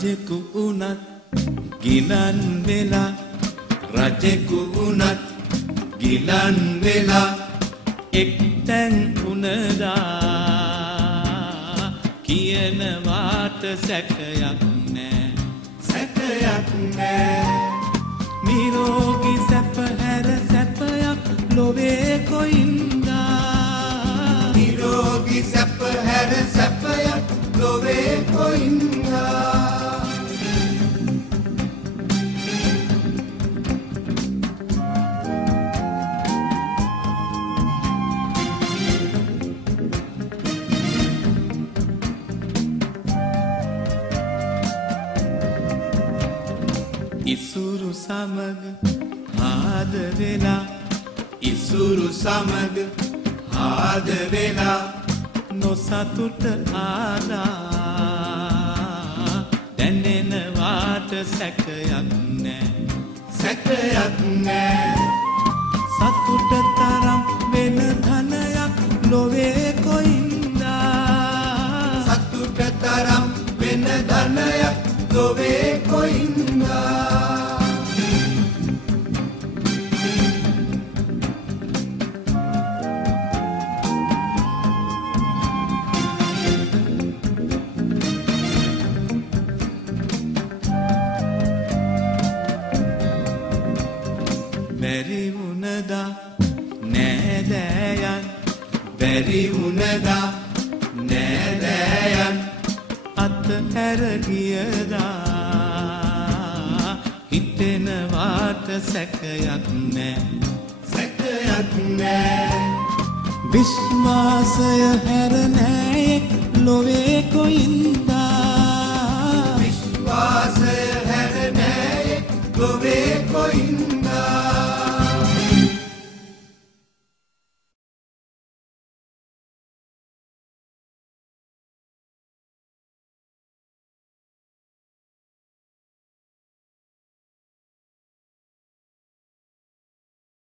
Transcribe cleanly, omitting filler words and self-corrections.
රජෙකු වුණත් ගිලන් වෙලා රජෙකු වුණත් ගිලන් වෙලා එක්තැන් වුණදා කියනවාට සැකයක් නෑ සැකයක් නෑ නිරෝගී සැප හැර සැපයක් ලොවේ කොයින්දා නිරෝගී සැප හැර සැපයක් ලොවේ කොයින්දා ඉසුරු සමග ආද වෙලා ඉසුරු සමග ආද වෙලා නොසතුට ආදා දැනෙනවාට සැකයක් නෑ සැකයක් නෑ සතුට තරම් වෙන ධනයක් ලොවේ කොයින්දා සතුට තරම් වෙන ධනයක් ලොවේ කොයින්දා බැරි වුණදා නෑදෑයන් බැරි වුණදා නෑදෑයන් අත ඇර ගියදා හිතෙනවාට සැකයක් නෑ සැකයක් නෑ විශ්වාසය හැර නෑයෙක් ලොවේ කොයින්දා විශ්වාසය හැර නෑයෙක් ලොවේ කොයින්දා